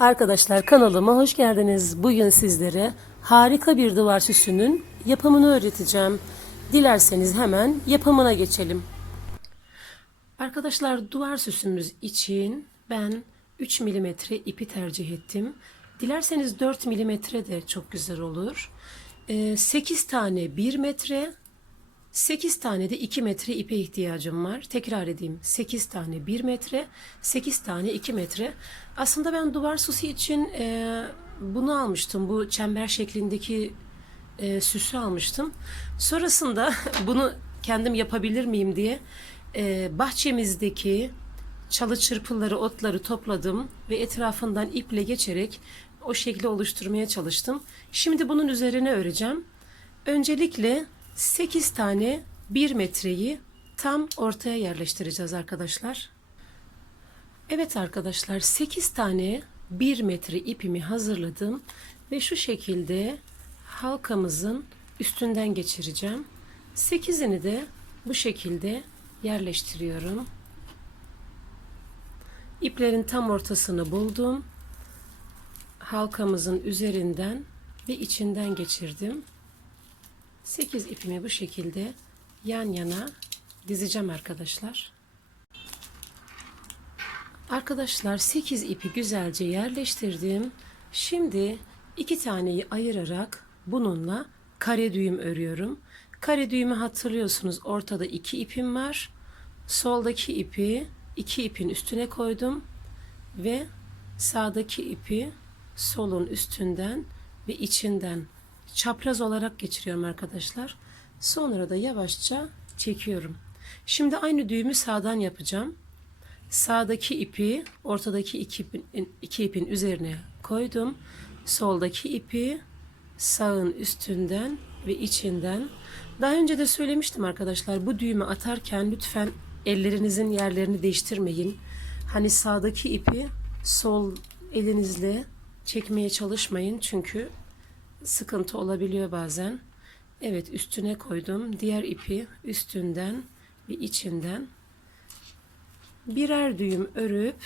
Arkadaşlar kanalıma hoş geldiniz. Bugün sizlere harika bir duvar süsünün yapımını öğreteceğim. Dilerseniz hemen yapımına geçelim. Arkadaşlar duvar süsümüz için ben 3 mm ipi tercih ettim. Dilerseniz 4 mm de çok güzel olur. 8 tane 1 metre, 8 tane de 2 metre ipe ihtiyacım var. Tekrar edeyim. 8 tane 1 metre, 8 tane 2 metre. Aslında ben duvar süsü için e, bunu almıştım. Bu çember şeklindeki e, süsü almıştım. Sonrasında bunu kendim yapabilir miyim diye e, bahçemizdeki çalı çırpıları, otları topladım ve etrafından iple geçerek o şekli oluşturmaya çalıştım. Şimdi bunun üzerine öreceğim. Öncelikle 8 tane 1 metreyi tam ortaya yerleştireceğiz arkadaşlar. Evet arkadaşlar 8 tane 1 metre ipimi hazırladım ve şu şekilde halkamızın üstünden geçireceğim. 8'ini de bu şekilde yerleştiriyorum. İplerin tam ortasını buldum. Halkamızın üzerinden ve içinden geçirdim. 8 ipimi bu şekilde yan yana dizeceğim arkadaşlar. Arkadaşlar 8 ipi güzelce yerleştirdim. Şimdi iki taneyi ayırarak bununla kare düğüm örüyorum. Kare düğümü hatırlıyorsunuz ortada iki ipim var. Soldaki ipi iki ipin üstüne koydum ve sağdaki ipi solun üstünden ve içinden çapraz olarak geçiriyorum arkadaşlar. Sonra da yavaşça çekiyorum. Şimdi aynı düğümü sağdan yapacağım. Sağdaki ipi ortadaki iki ipin, iki ipin üzerine koydum. Soldaki ipi sağın üstünden ve içinden. Daha önce de söylemiştim arkadaşlar bu düğümü atarken lütfen ellerinizin yerlerini değiştirmeyin. Hani sağdaki ipi sol elinizle çekmeye çalışmayın çünkü sıkıntı olabiliyor bazen. Evet üstüne koydum. Diğer ipi üstünden ve içinden birer düğüm örüp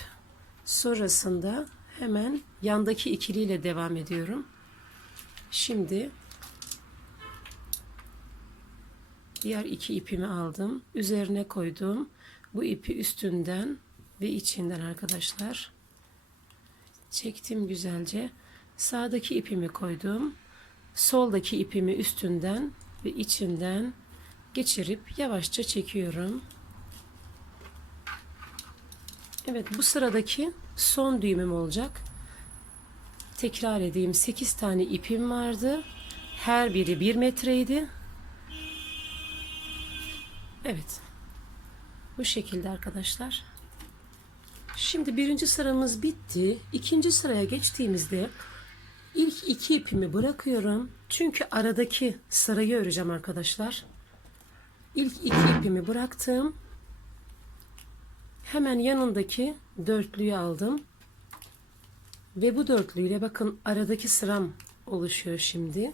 sonrasında hemen yandaki ikiliyle devam ediyorum. Şimdi diğer iki ipimi aldım. Üzerine koydum. Bu ipi üstünden ve içinden arkadaşlar. Çektim güzelce. Sağdaki ipimi koydum. Soldaki ipimi üstünden ve içinden geçirip yavaşça çekiyorum. Evet bu sıradaki son düğümüm olacak. Tekrar edeyim 8 tane ipim vardı. Her biri 1 metreydi. Evet. Bu şekilde arkadaşlar. Şimdi birinci sıramız bitti. İkinci sıraya geçtiğimizde ilk iki ipimi bırakıyorum. Çünkü aradaki sırayı öreceğim arkadaşlar. İlk iki ipimi bıraktım. Hemen yanındaki dörtlüyü aldım. Ve bu dörtlüyle bakın aradaki sıram oluşuyor şimdi.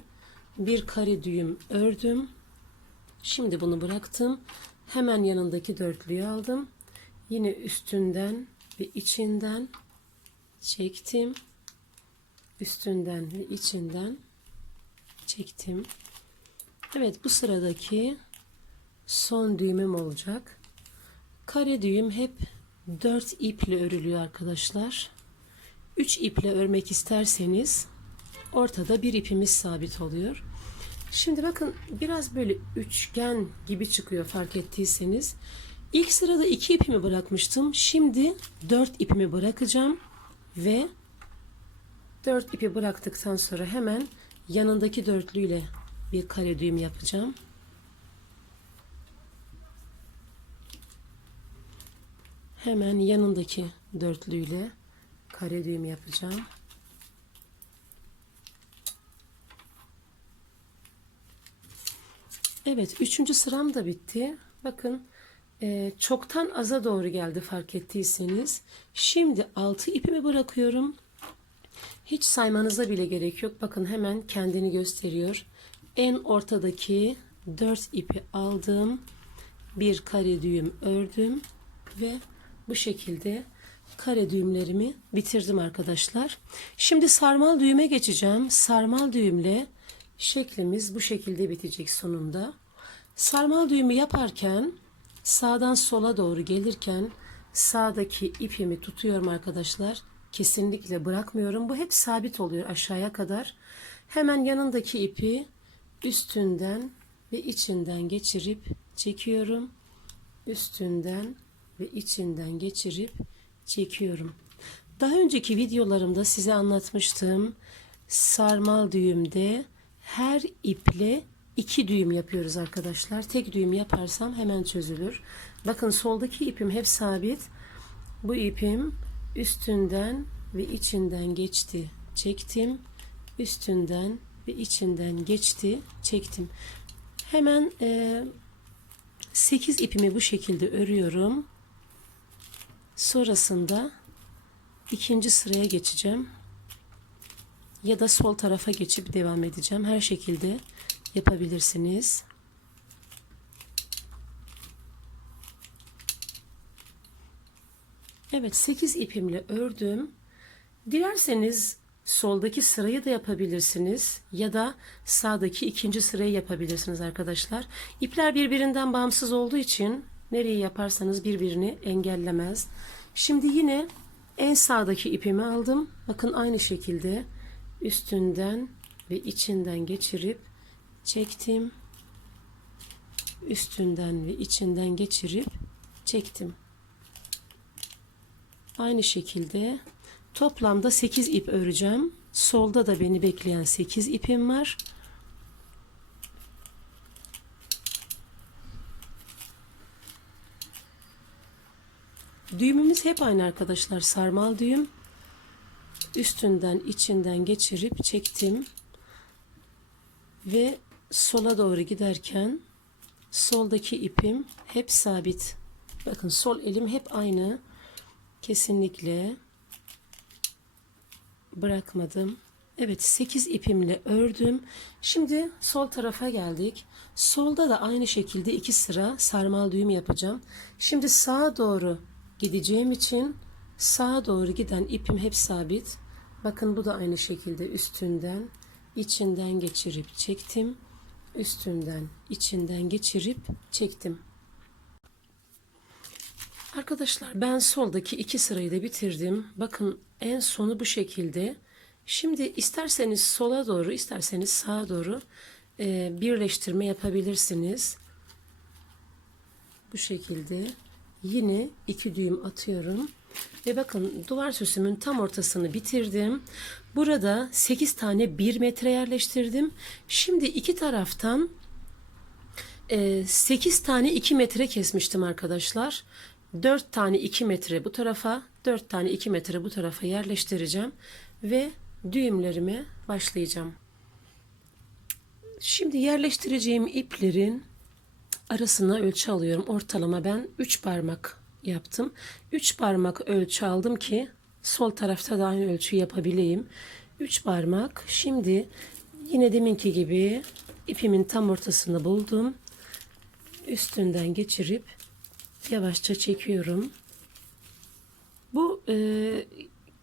Bir kare düğüm ördüm. Şimdi bunu bıraktım. Hemen yanındaki dörtlüyü aldım. Yine üstünden ve içinden çektim. Üstünden ve içinden çektim. Evet bu sıradaki son düğümüm olacak. Kare düğüm hep 4 iple örülüyor arkadaşlar. 3 iple örmek isterseniz ortada bir ipimiz sabit oluyor. Şimdi bakın biraz böyle üçgen gibi çıkıyor fark ettiyseniz. İlk sırada 2 ipimi bırakmıştım. Şimdi 4 ipimi bırakacağım ve 4 ipi bıraktıktan sonra hemen yanındaki dörtlüyle bir kare düğüm yapacağım. Hemen yanındaki dörtlüyle kare düğüm yapacağım. Evet, üçüncü sıram da bitti. Bakın e, çoktan aza doğru geldi fark ettiyseniz. Şimdi altı ipimi bırakıyorum. Hiç saymanıza bile gerek yok. Bakın hemen kendini gösteriyor. En ortadaki dört ipi aldım. Bir kare düğüm ördüm ve bu şekilde kare düğümlerimi bitirdim arkadaşlar. Şimdi sarmal düğüme geçeceğim. Sarmal düğümle şeklimiz bu şekilde bitecek sonunda. Sarmal düğümü yaparken sağdan sola doğru gelirken sağdaki ipimi tutuyorum arkadaşlar. Kesinlikle bırakmıyorum. Bu hep sabit oluyor aşağıya kadar. Hemen yanındaki ipi üstünden ve içinden geçirip çekiyorum. Üstünden ve içinden geçirip çekiyorum. Daha önceki videolarımda size anlatmıştım. Sarmal düğümde her iple iki düğüm yapıyoruz arkadaşlar. Tek düğüm yaparsam hemen çözülür. Bakın soldaki ipim hep sabit. Bu ipim üstünden ve içinden geçti. Çektim. Üstünden ve içinden geçti. Çektim. Hemen e, 8 ipimi bu şekilde örüyorum. Sonrasında ikinci sıraya geçeceğim. Ya da sol tarafa geçip devam edeceğim. Her şekilde yapabilirsiniz. Evet 8 ipimle ördüm. Dilerseniz soldaki sırayı da yapabilirsiniz ya da sağdaki ikinci sırayı yapabilirsiniz arkadaşlar. İpler birbirinden bağımsız olduğu için nereyi yaparsanız birbirini engellemez. Şimdi yine en sağdaki ipimi aldım. Bakın aynı şekilde üstünden ve içinden geçirip çektim. Üstünden ve içinden geçirip çektim. Aynı şekilde toplamda 8 ip öreceğim. Solda da beni bekleyen 8 ipim var. Düğümümüz hep aynı arkadaşlar. Sarmal düğüm. Üstünden içinden geçirip çektim. Ve sola doğru giderken soldaki ipim hep sabit. Bakın sol elim hep aynı. Kesinlikle bırakmadım. Evet 8 ipimle ördüm. Şimdi sol tarafa geldik. Solda da aynı şekilde iki sıra sarmal düğüm yapacağım. Şimdi sağa doğru gideceğim için sağa doğru giden ipim hep sabit. Bakın bu da aynı şekilde üstünden içinden geçirip çektim. Üstünden içinden geçirip çektim. Arkadaşlar ben soldaki iki sırayı da bitirdim. Bakın en sonu bu şekilde. Şimdi isterseniz sola doğru isterseniz sağa doğru e, birleştirme yapabilirsiniz. Bu şekilde yine iki düğüm atıyorum. Ve bakın duvar süsümün tam ortasını bitirdim. Burada 8 tane 1 metre yerleştirdim. Şimdi iki taraftan 8 tane 2 metre kesmiştim arkadaşlar. 4 tane 2 metre bu tarafa, 4 tane 2 metre bu tarafa yerleştireceğim ve düğümlerime başlayacağım. Şimdi yerleştireceğim iplerin arasına ölçü alıyorum. Ortalama ben 3 parmak yaptım. 3 parmak ölçü aldım ki sol tarafta da aynı ölçü yapabileyim. 3 parmak. Şimdi yine deminki gibi ipimin tam ortasını buldum. Üstünden geçirip yavaşça çekiyorum. Bu e,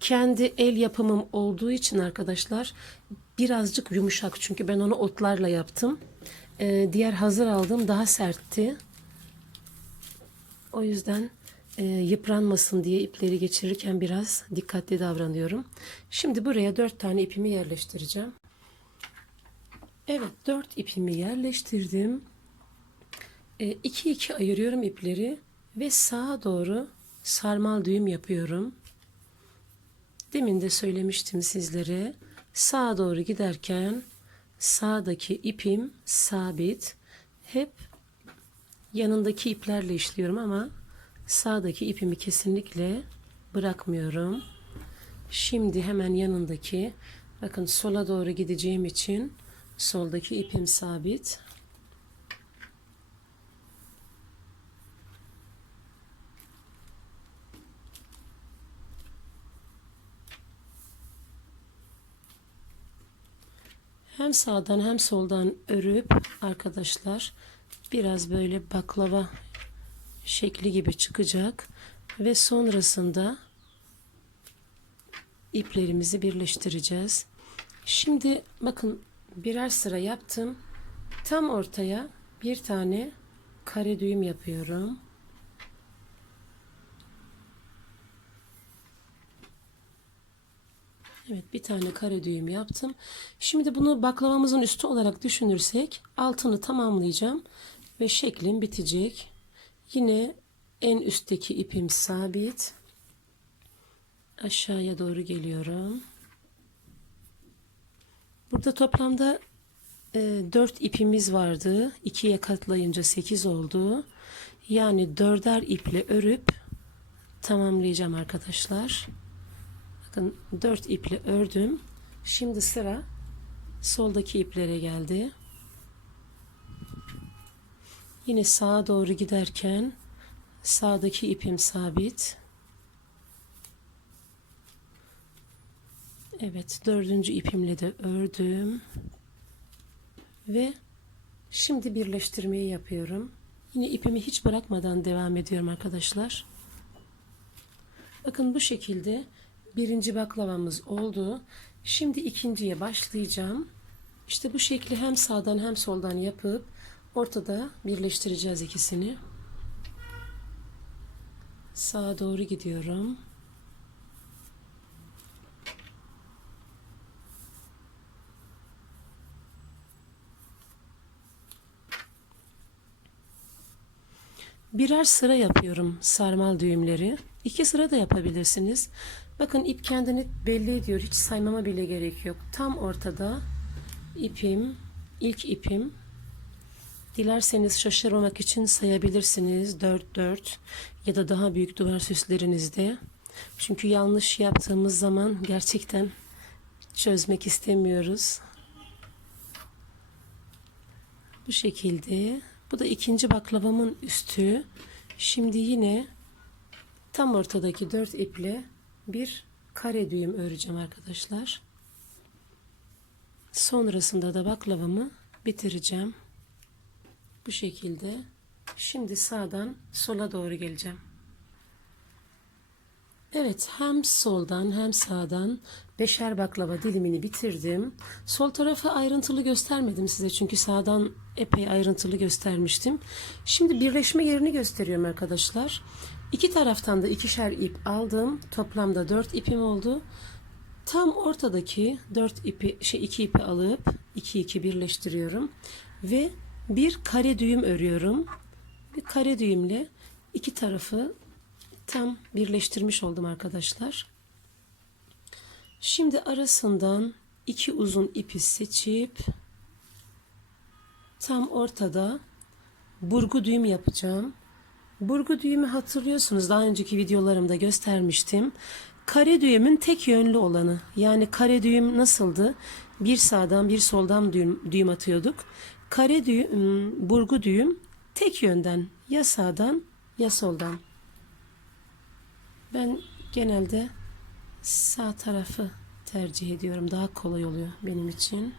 kendi el yapımım olduğu için arkadaşlar birazcık yumuşak. Çünkü ben onu otlarla yaptım. E, diğer hazır aldığım daha sertti. O yüzden e, yıpranmasın diye ipleri geçirirken biraz dikkatli davranıyorum. Şimdi buraya dört tane ipimi yerleştireceğim. Evet dört ipimi yerleştirdim. 2 e, iki ayırıyorum ipleri ve sağa doğru sarmal düğüm yapıyorum. Demin de söylemiştim sizlere. Sağa doğru giderken sağdaki ipim sabit. Hep yanındaki iplerle işliyorum ama sağdaki ipimi kesinlikle bırakmıyorum. Şimdi hemen yanındaki bakın sola doğru gideceğim için soldaki ipim sabit. Hem sağdan hem soldan örüp arkadaşlar biraz böyle baklava şekli gibi çıkacak ve sonrasında iplerimizi birleştireceğiz. Şimdi bakın birer sıra yaptım. Tam ortaya bir tane kare düğüm yapıyorum. Evet bir tane kare düğüm yaptım. Şimdi bunu baklavamızın üstü olarak düşünürsek altını tamamlayacağım ve şeklim bitecek. Yine en üstteki ipim sabit. Aşağıya doğru geliyorum. Burada toplamda e, 4 ipimiz vardı. 2'ye katlayınca 8 oldu. Yani dörder iple örüp tamamlayacağım arkadaşlar. Bakın 4 iple ördüm. Şimdi sıra soldaki iplere geldi. Yine sağa doğru giderken sağdaki ipim sabit. Evet dördüncü ipimle de ördüm. Ve şimdi birleştirmeyi yapıyorum. Yine ipimi hiç bırakmadan devam ediyorum arkadaşlar. Bakın bu şekilde birinci baklavamız oldu. Şimdi ikinciye başlayacağım. İşte bu şekli hem sağdan hem soldan yapıp ortada birleştireceğiz ikisini. Sağa doğru gidiyorum. Birer sıra yapıyorum sarmal düğümleri. İki sıra da yapabilirsiniz. Bakın ip kendini belli ediyor. Hiç saymama bile gerek yok. Tam ortada ipim, ilk ipim. Dilerseniz şaşırmamak için sayabilirsiniz. 4 4 ya da daha büyük duvar süslerinizde. Çünkü yanlış yaptığımız zaman gerçekten çözmek istemiyoruz. Bu şekilde. Bu da ikinci baklavamın üstü. Şimdi yine tam ortadaki dört iple bir kare düğüm öreceğim arkadaşlar. Sonrasında da baklavamı bitireceğim. Bu şekilde. Şimdi sağdan sola doğru geleceğim. Evet hem soldan hem sağdan beşer baklava dilimini bitirdim. Sol tarafı ayrıntılı göstermedim size çünkü sağdan epey ayrıntılı göstermiştim. Şimdi birleşme yerini gösteriyorum arkadaşlar. İki taraftan da ikişer ip aldım. Toplamda dört ipim oldu. Tam ortadaki dört ipi şey iki ipi alıp iki iki birleştiriyorum ve bir kare düğüm örüyorum. Bir kare düğümle iki tarafı tam birleştirmiş oldum arkadaşlar. Şimdi arasından iki uzun ipi seçip tam ortada burgu düğüm yapacağım. Burgu düğümü hatırlıyorsunuz daha önceki videolarımda göstermiştim. Kare düğümün tek yönlü olanı. Yani kare düğüm nasıldı? Bir sağdan bir soldan düğüm, düğüm atıyorduk. Kare düğüm, burgu düğüm tek yönden ya sağdan ya soldan. Ben genelde sağ tarafı tercih ediyorum. Daha kolay oluyor benim için.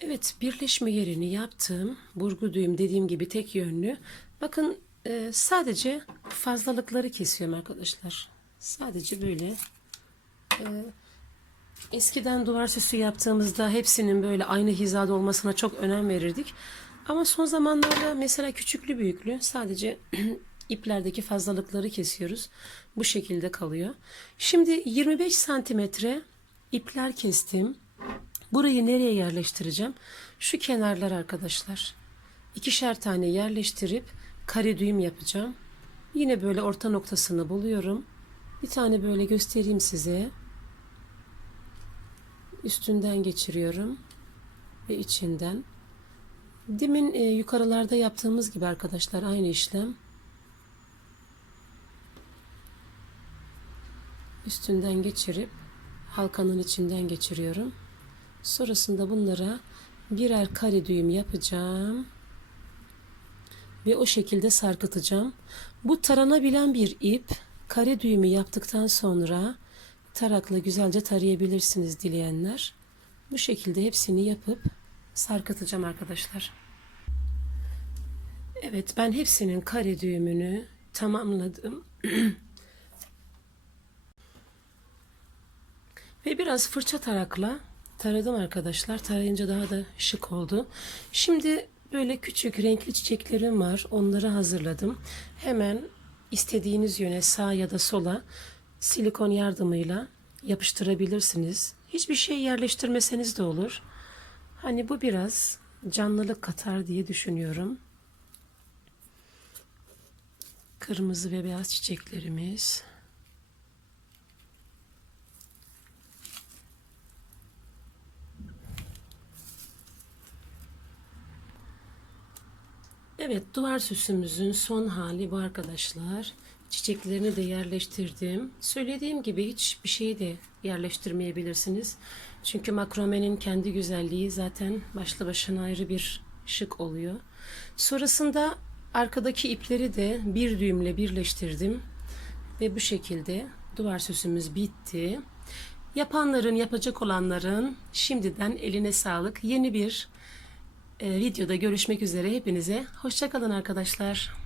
Evet, birleşme yerini yaptım. Burgu düğüm dediğim gibi tek yönlü. Bakın e, sadece fazlalıkları kesiyorum arkadaşlar. Sadece böyle. E, eskiden duvar süsü yaptığımızda hepsinin böyle aynı hizada olmasına çok önem verirdik. Ama son zamanlarda mesela küçüklü büyüklü sadece iplerdeki fazlalıkları kesiyoruz. Bu şekilde kalıyor. Şimdi 25 santimetre ipler kestim. Burayı nereye yerleştireceğim? Şu kenarlar arkadaşlar. İkişer tane yerleştirip kare düğüm yapacağım. Yine böyle orta noktasını buluyorum. Bir tane böyle göstereyim size. Üstünden geçiriyorum ve içinden. Demin e, yukarılarda yaptığımız gibi arkadaşlar aynı işlem. Üstünden geçirip halkanın içinden geçiriyorum. Sonrasında bunlara birer kare düğüm yapacağım. Ve o şekilde sarkıtacağım. Bu taranabilen bir ip. Kare düğümü yaptıktan sonra tarakla güzelce tarayabilirsiniz dileyenler. Bu şekilde hepsini yapıp sarkıtacağım arkadaşlar. Evet ben hepsinin kare düğümünü tamamladım. Ve biraz fırça tarakla taradım arkadaşlar. Tarayınca daha da şık oldu. Şimdi böyle küçük renkli çiçeklerim var. Onları hazırladım. Hemen istediğiniz yöne sağ ya da sola silikon yardımıyla yapıştırabilirsiniz. Hiçbir şey yerleştirmeseniz de olur. Hani bu biraz canlılık katar diye düşünüyorum. Kırmızı ve beyaz çiçeklerimiz. Evet, duvar süsümüzün son hali bu arkadaşlar. Çiçeklerini de yerleştirdim. Söylediğim gibi hiçbir şeyi de yerleştirmeyebilirsiniz. Çünkü makromenin kendi güzelliği zaten başlı başına ayrı bir şık oluyor. Sonrasında arkadaki ipleri de bir düğümle birleştirdim. Ve bu şekilde duvar süsümüz bitti. Yapanların, yapacak olanların şimdiden eline sağlık. Yeni bir videoda görüşmek üzere hepinize. Hoşçakalın arkadaşlar.